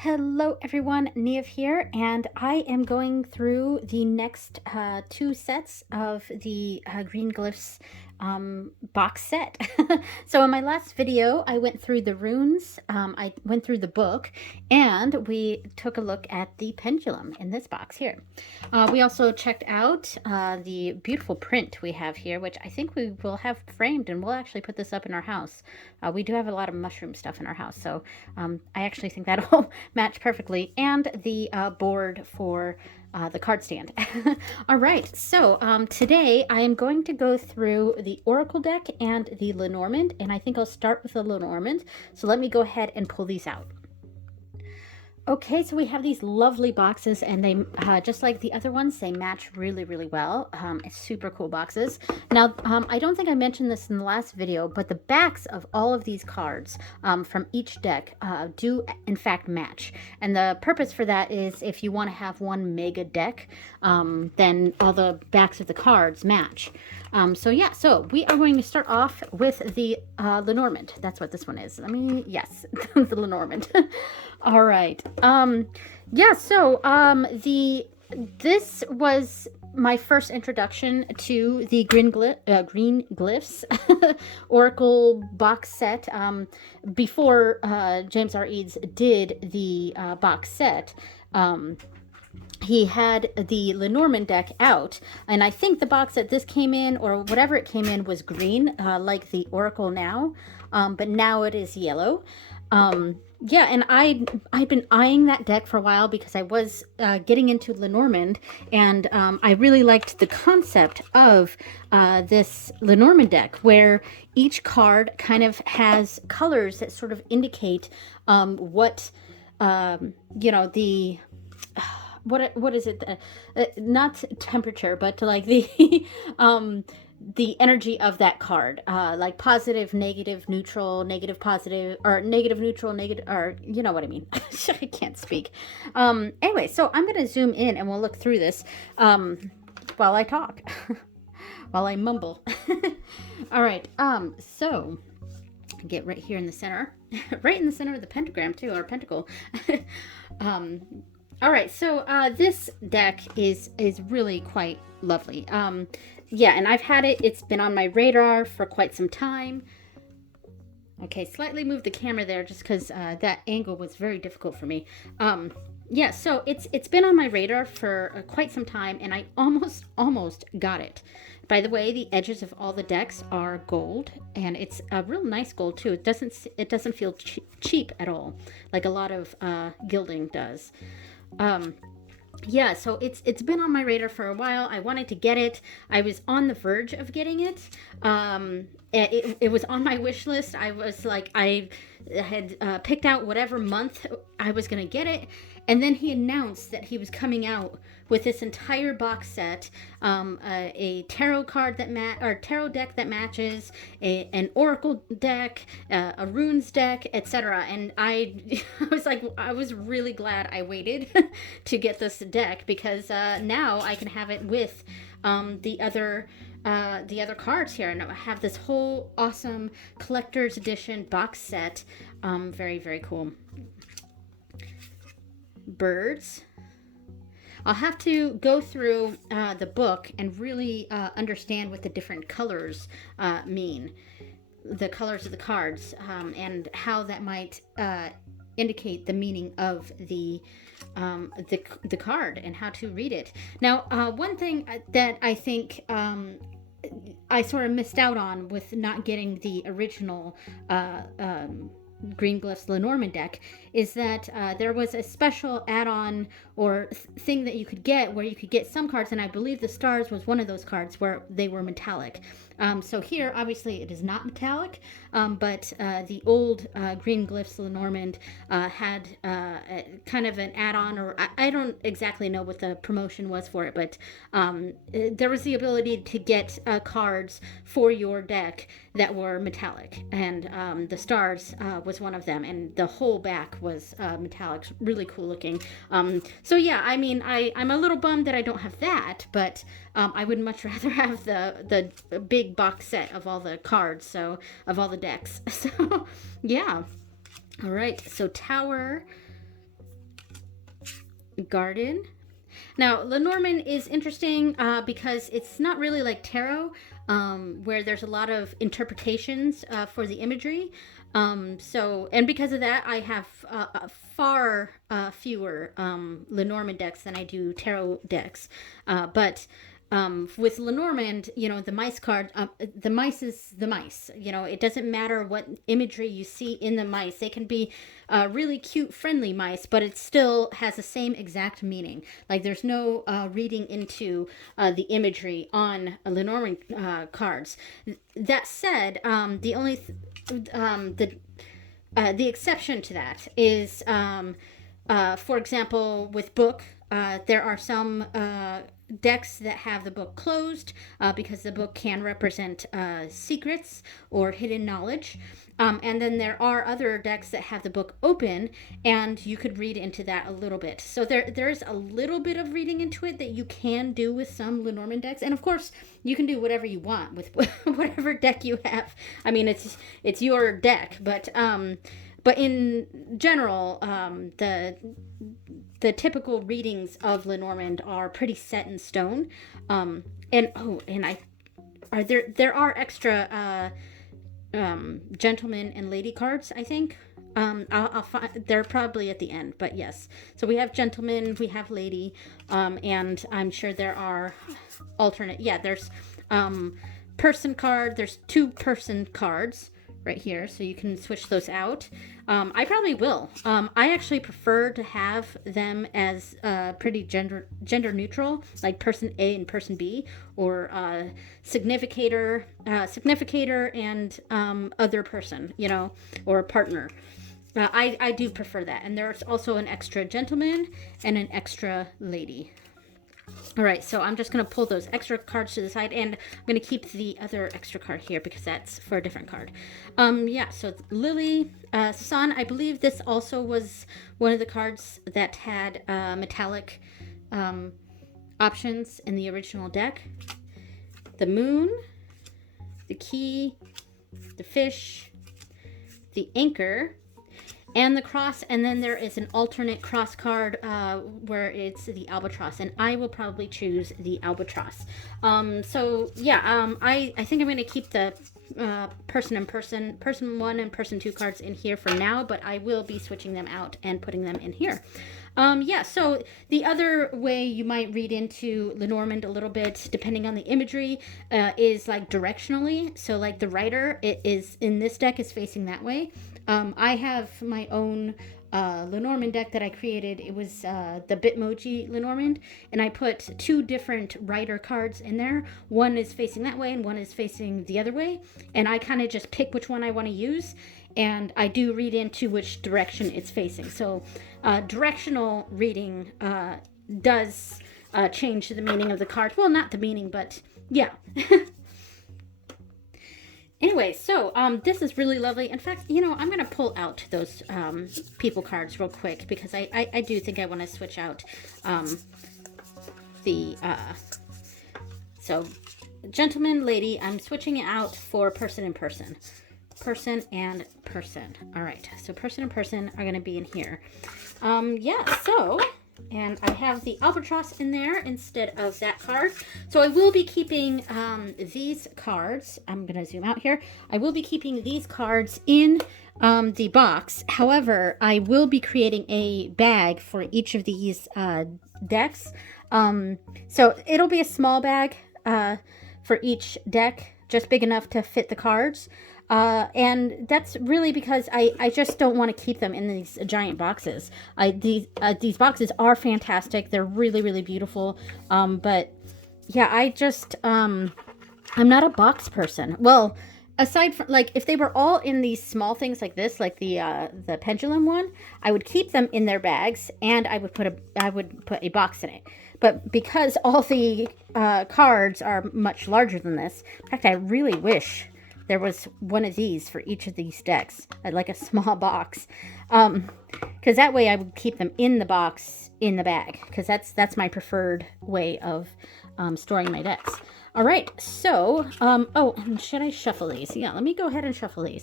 Hello everyone, Neve here, and I am going through the next two sets of the Green Glyphs box set. So in my last video, I went through the runes, I went through the book, and we took a look at the pendulum in this box here. We also checked out the beautiful print we have here, which I think we will have framed, and we'll actually put this up in our house. We do have a lot of mushroom stuff in our house, so I actually think that'll match perfectly, and the board for the card stand. All right, so today I am going to go through the Oracle deck and the Lenormand, and I think I'll start with the Lenormand. So let me go ahead and pull these out. Okay, so we have these lovely boxes, and they, just like the other ones, they match really, really well. It's super cool boxes. Now, I don't think I mentioned this in the last video, but the backs of all of these cards from each deck do, in fact, match. And the purpose for that is if you want to have one mega deck, then all the backs of the cards match. So yeah, so we are going to start off with the Lenormand. That's what this one is. Yes, the Lenormand. All right. Yeah, so this was my first introduction to the Green Glyphs Oracle box set. Before James R. Eads did the box set, he had the Lenormand deck out, and I think the box that this came in, or whatever it came in, was green, like the Oracle now, but now it is yellow. Yeah, and I've been eyeing that deck for a while because I was getting into Lenormand, and I really liked the concept of this Lenormand deck, where each card kind of has colors that sort of indicate what the what is it? Not temperature, but like the energy of that card, like positive, negative, neutral, negative, positive, or negative, neutral, negative, or you know what I mean. I can't speak. Anyway, so I'm gonna zoom in and we'll look through this while I talk, while I mumble. All right. So get right here in the center, right in the center of the pentagram too, or pentacle. All right, so this deck is really quite lovely. Yeah, and I've had it. It's been on my radar for quite some time. Okay, slightly move the camera there just because that angle was very difficult for me. Yeah, so it's been on my radar for quite some time, and I almost got it. By the way, the edges of all the decks are gold, and it's a real nice gold too. It doesn't feel cheap at all, like a lot of gilding does. Yeah, so it's been on my radar for a while. I wanted to get it. I was on the verge of getting it. It was on my wish list. I was like, I had picked out whatever month I was going to get it. And then he announced that he was coming out with this entire box set, a tarot card that tarot deck that matches, an oracle deck, a runes deck, etc. And I was really glad I waited to get this deck, because now I can have it with the other cards here, and I have this whole awesome collector's edition box set. Very, very cool. Birds. I'll have to go through the book and really understand what the different colors mean, the colors of the cards, and how that might indicate the meaning of the card and how to read it. Now, one thing that I think I sort of missed out on with not getting the original Green Glyphs Lenormand deck is that there was a special add-on or thing that you could get where you could get some cards, and I believe the stars was one of those cards where they were metallic. So here, obviously, it is not metallic, but the old Green Glyphs Lenormand had kind of an add-on, or I don't exactly know what the promotion was for it, but there was the ability to get cards for your deck that were metallic, and the stars was one of them, and the whole back was metallic, really cool looking. So yeah, I mean, I'm a little bummed that I don't have that, but I would much rather have the big box set of all the cards, so of all the decks. So yeah. All right, so Tower, Garden. Now, Lenormand is interesting because it's not really like tarot, where there's a lot of interpretations for the imagery. And because of that, I have far fewer Lenormand decks than I do tarot decks. But with Lenormand, the mice card, the mice is the mice. It doesn't matter what imagery you see in the mice. They can be really cute, friendly mice, but it still has the same exact meaning. Like there's no reading into the imagery on Lenormand cards. That said, the only the exception to that is, for example, with book, there are some decks that have the book closed because the book can represent secrets or hidden knowledge. And then there are other decks that have the book open, and you could read into that a little bit. So there's a little bit of reading into it that you can do with some Lenormand decks, and of course you can do whatever you want with whatever deck you have. I mean, it's your deck, but in general, the typical readings of Lenormand are pretty set in stone. There are extra gentleman and lady cards, I think. I'll find, they're probably at the end, but yes. So we have gentleman, we have lady, and I'm sure there are alternate. Yeah, there's person card. There's 2 person cards right here, so you can switch those out. I probably will. I actually prefer to have them as pretty gender neutral, like person A and person B, or significator and other person, or partner. I do prefer that. And there's also an extra gentleman and an extra lady. All right, so I'm just going to pull those extra cards to the side, and I'm going to keep the other extra card here because that's for a different card. Yeah, so Lily, Sun, I believe this also was one of the cards that had metallic options in the original deck. The moon, the key, the fish, the anchor, and the cross, and then there is an alternate cross card where it's the albatross, and I will probably choose the albatross. I think I'm going to keep the person 1 and person 2 cards in here for now, but I will be switching them out and putting them in here. So the other way you might read into Lenormand a little bit, depending on the imagery, is like directionally. So like the writer, it is in this deck is facing that way. I have my own Lenormand deck that I created. It was the Bitmoji Lenormand, and I put 2 different writer cards in there. One is facing that way and one is facing the other way, and I kind of just pick which one I want to use, and I do read into which direction it's facing. So directional reading does change the meaning of the card. Well, not the meaning, but yeah. Anyway, so this is really lovely. In fact, I'm going to pull out those people cards real quick because I do think I want to switch out so gentleman, lady, I'm switching it out for person and person. Person and person. All right, so person and person are going to be in here. And I have the albatross in there instead of that card. So I will be keeping these cards. I'm going to zoom out here. I will be keeping these cards in the box. However, I will be creating a bag for each of these decks. So it'll be a small bag for each deck, just big enough to fit the cards. And that's really because I just don't want to keep them in these giant boxes. These boxes are fantastic. They're really, really beautiful. But yeah, I'm not a box person. Well, aside from, like, if they were all in these small things like this, like the pendulum one, I would keep them in their bags and I would put a box in it. But because all the cards are much larger than this, in fact, I really wish there was one of these for each of these decks. I'd like a small box. Because that way I would keep them in the box, in the bag. Because that's my preferred way of storing my decks. All right, so, and should I shuffle these? Yeah, let me go ahead and shuffle these.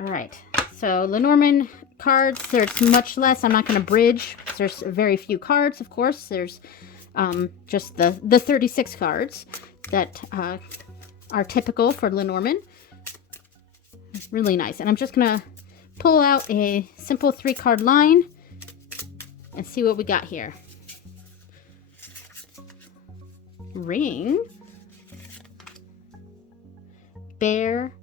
All right, so Lenormand cards. There's much less. I'm not going to bridge. There's very few cards, of course. There's just the 36 cards that are typical for Lenormand. Really nice. And I'm just going to pull out a simple 3-card line and see what we got here. Ring. Bear.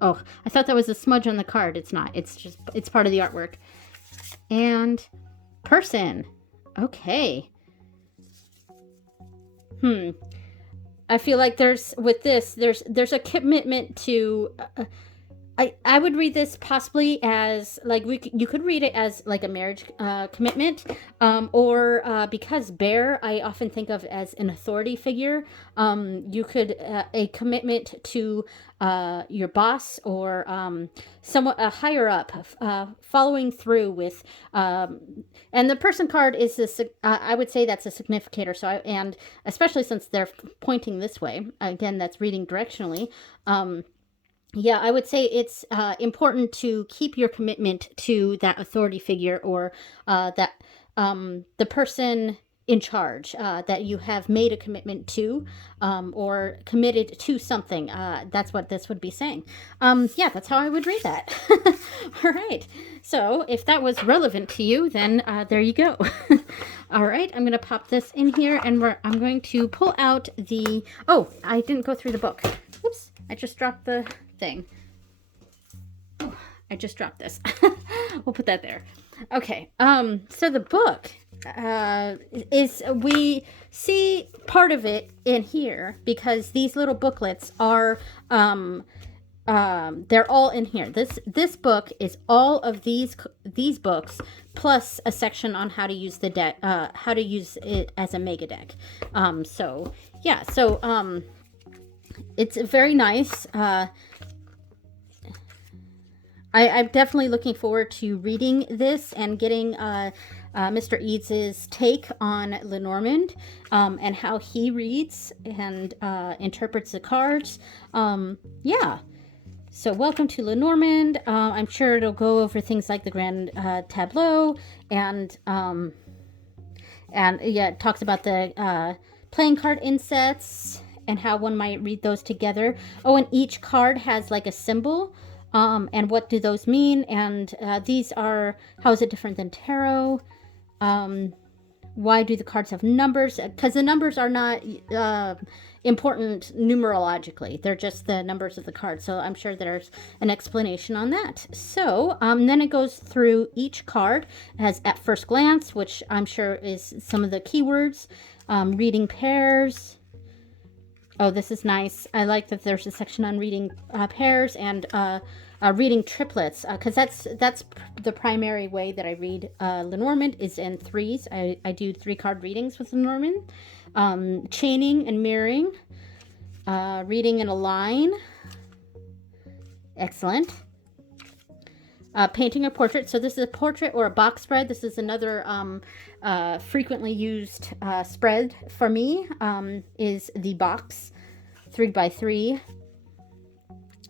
Oh, I thought that was a smudge on the card. It's not. It's part of the artwork. And person. Okay. I feel like there's a commitment to I would read this possibly as like you could read it as like a marriage commitment, or because bear I often think of as an authority figure. You could a commitment to your boss or somewhat higher up, following through with. And the person card is I would say that's a significator. So and especially since they're pointing this way, again that's reading directionally. Yeah, I would say it's important to keep your commitment to that authority figure or that the person in charge that you have made a commitment to or committed to something. That's what this would be saying. Yeah, that's how I would read that. All right. So if that was relevant to you, then there you go. All right, I'm going to pop this in here and I'm going to pull out the... Oh, I didn't go through the book. Oops, I just dropped the thing. Oh, I just dropped this. We'll put that there. Okay, so the book is, we see part of it in here because these little booklets are, they're all in here. This book is all of these books plus a section on how to use the deck, how to use it as a mega deck. So yeah, so it's very nice. I'm definitely looking forward to reading this and getting Mr. Eads' take on Lenormand and how he reads and interprets the cards. Yeah. So welcome to Lenormand. I'm sure it'll go over things like the Grand Tableau and yeah, it talks about the playing card insets and how one might read those together. Oh, and each card has like a symbol. And what do those mean? And these are, how is it different than tarot? Why do the cards have numbers? Because the numbers are not important numerologically. They're just the numbers of the cards. So I'm sure there's an explanation on that. So then it goes through each card as at first glance, which I'm sure is some of the keywords. Reading pairs. Oh, this is nice. I like that there's a section on reading pairs and reading triplets, because that's the primary way that I read Lenormand is in threes. I do 3-card readings with Lenormand. Chaining and mirroring. Reading in a line. Excellent. Painting a portrait. So this is a portrait or a box spread. This is another frequently used spread for me, is the box 3x3.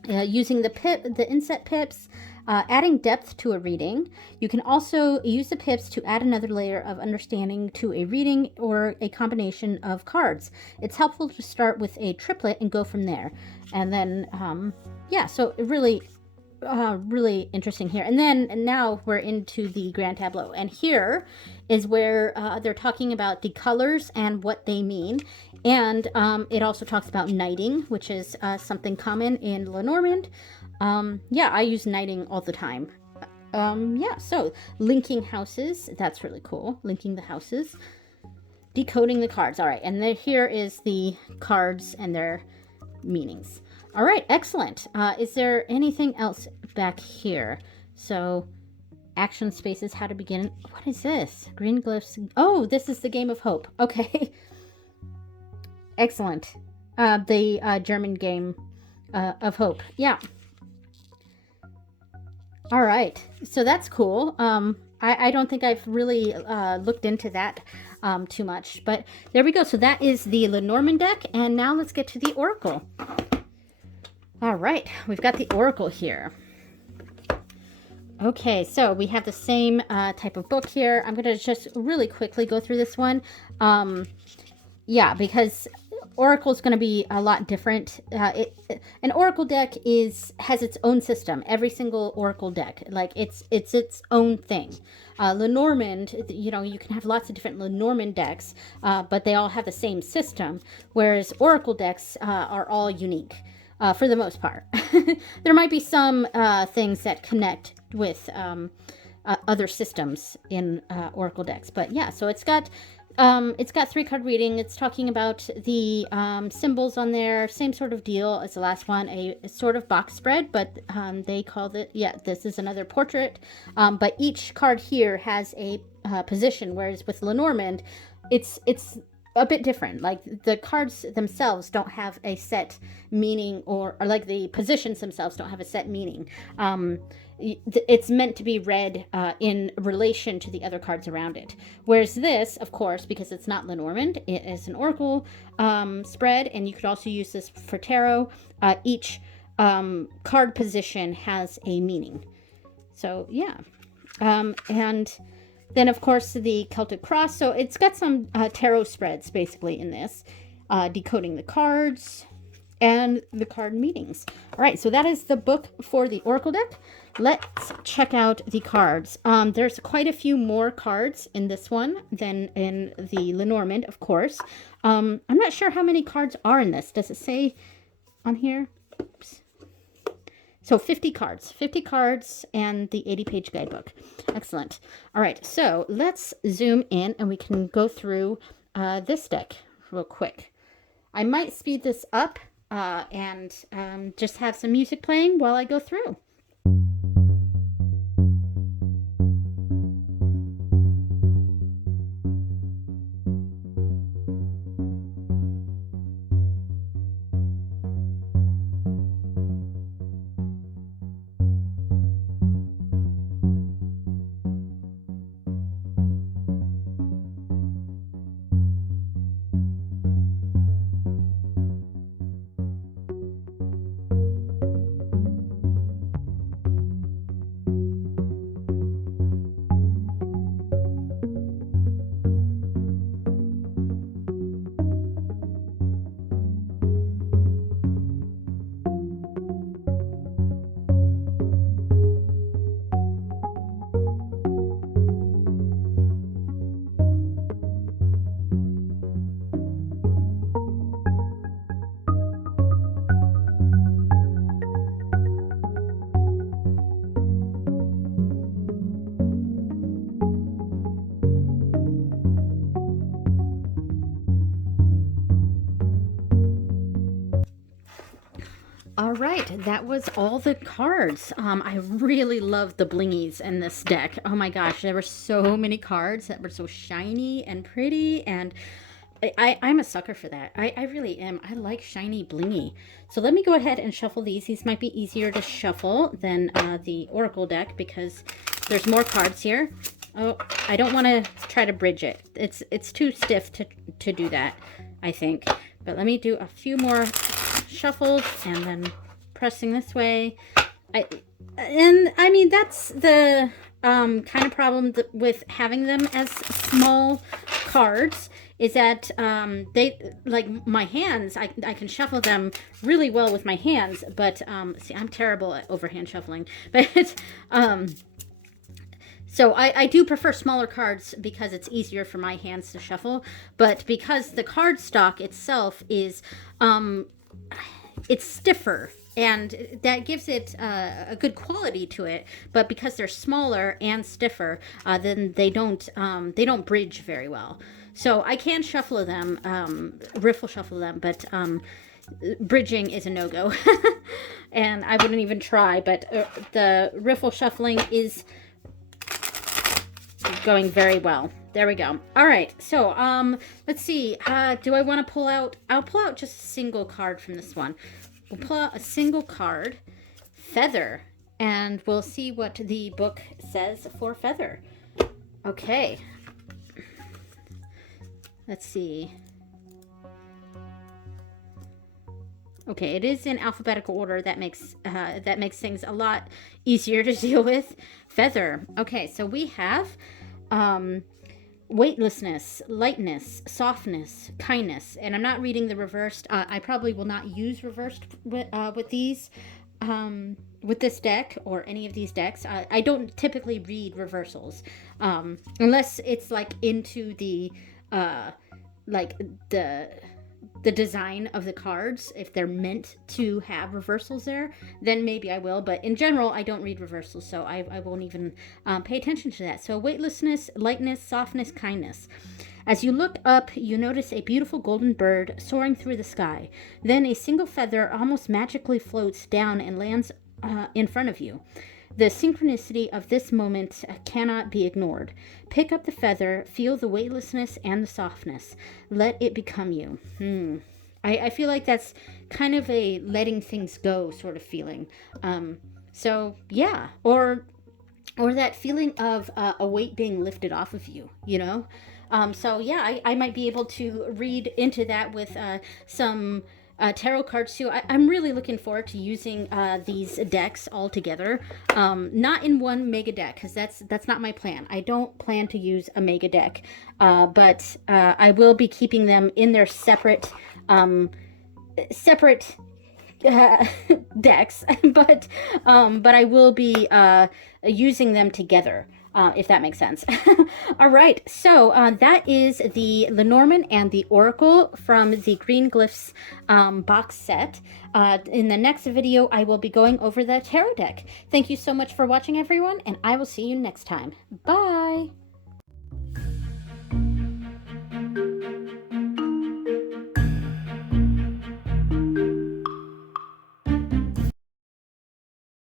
Using the inset pips, adding depth to a reading. You can also use the pips to add another layer of understanding to a reading or a combination of cards. It's helpful to start with a triplet and go from there. And then, yeah, so really interesting here. And now we're into the Grand Tableau. And here is where they're talking about the colors and what they mean. And it also talks about knighting, which is something common in Lenormand. Yeah, I use knighting all the time. Yeah, so linking houses, that's really cool. Linking the houses. Decoding the cards. All right, and then here is the cards and their meanings. All right, excellent. Is there anything else back here? So, action spaces, how to begin. What is this? Green Glyphs. Oh, this is the Game of Hope. Okay. Excellent. The German game of hope. Yeah. All right. So that's cool. I don't think I've really looked into that too much. But there we go. So that is the Lenormand deck. And now let's get to the Oracle. All right. We've got the Oracle here. Okay, so we have the same type of book here. I'm going to just really quickly go through this one. Yeah, because Oracle is going to be a lot different. An Oracle deck has its own system. Every single Oracle deck, like it's its own thing. Lenormand, you know, you can have lots of different Lenormand decks, but they all have the same system. Whereas Oracle decks are all unique. For the most part, there might be some things that connect with other systems in Oracle decks, but yeah. So it's got 3 card reading. It's talking about the symbols on there. Same sort of deal as the last one, a sort of box spread, but they called it, yeah, this is another portrait. But each card here has a position, whereas with Lenormand, it's a bit different. Like the cards themselves don't have a set meaning, or like the positions themselves don't have a set meaning. It's meant to be read in relation to the other cards around it. Whereas this, of course, because it's not Lenormand, it is an Oracle spread, and you could also use this for tarot. Each card position has a meaning. So yeah, and then of course the Celtic Cross. So it's got some tarot spreads basically in this, decoding the cards and the card meanings. All right, so that is the book for the Oracle deck. Let's check out the cards. There's quite a few more cards in this one than in the Lenormand, of course. I'm not sure how many cards are in this. Does it say on here? Oops. So 50 cards and the 80-page guidebook. Excellent. All right, so let's zoom in and we can go through this deck real quick. I might speed this up and just have some music playing while I go through. All right, that was all the cards. I really love the blingies in this deck. Oh my gosh, there were so many cards that were so shiny and pretty, and I'm a sucker for that. I really am. I like shiny blingy. So let me go ahead and shuffle these. These might be easier to shuffle than the Oracle deck because there's more cards here. Oh, I don't want to try to bridge it. It's too stiff to do that, I think. But let me do a few more shuffles and then pressing this way. I mean that's the kind of problem with having them as small cards is that they, like my hands, I can shuffle them really well with my hands, but see, I'm terrible at overhand shuffling, but so I do prefer smaller cards because it's easier for my hands to shuffle, but because the card stock itself is it's stiffer, and that gives it a good quality to it. But because they're smaller and stiffer, then they don't bridge very well. So I can shuffle them, riffle shuffle them, but bridging is a no-go. And I wouldn't even try, but the riffle shuffling is going very well. There we go. All right, so let's see. Do I want to pull out? I'll pull out just a single card from this one. We'll pull out a single card, Feather, and we'll see what the book says for Feather. Okay. Let's see. Okay, it is in alphabetical order. That makes things a lot easier to deal with. Feather. Okay, so we have um, weightlessness, lightness, softness, kindness. And I'm not reading the reversed. I probably will not use reversed with these, with this deck or any of these decks. I don't typically read reversals unless it's like into the like the the design of the cards. If they're meant to have reversals there, then maybe I will, but in general I don't read reversals, so I won't even pay attention to that. So weightlessness, lightness, softness, kindness. As you look up, you notice a beautiful golden bird soaring through the sky. Then a single feather almost magically floats down and lands in front of you. The synchronicity of this moment cannot be ignored. Pick up the feather, feel the weightlessness and the softness. Let it become you. I feel like that's kind of a letting things go sort of feeling. So yeah, or that feeling of a weight being lifted off of you, you know? So yeah, I might be able to read into that with some tarot cards too. I'm really looking forward to using these decks all together. Not in one mega deck, because that's not my plan. I don't plan to use a mega deck, but I will be keeping them in their separate separate decks, but I will be using them together. If that makes sense. All right, so that is the Lenormand and the Oracle from the Green Glyphs box set. In the next video, I will be going over the tarot deck. Thank you so much for watching, everyone, and I will see you next time. Bye!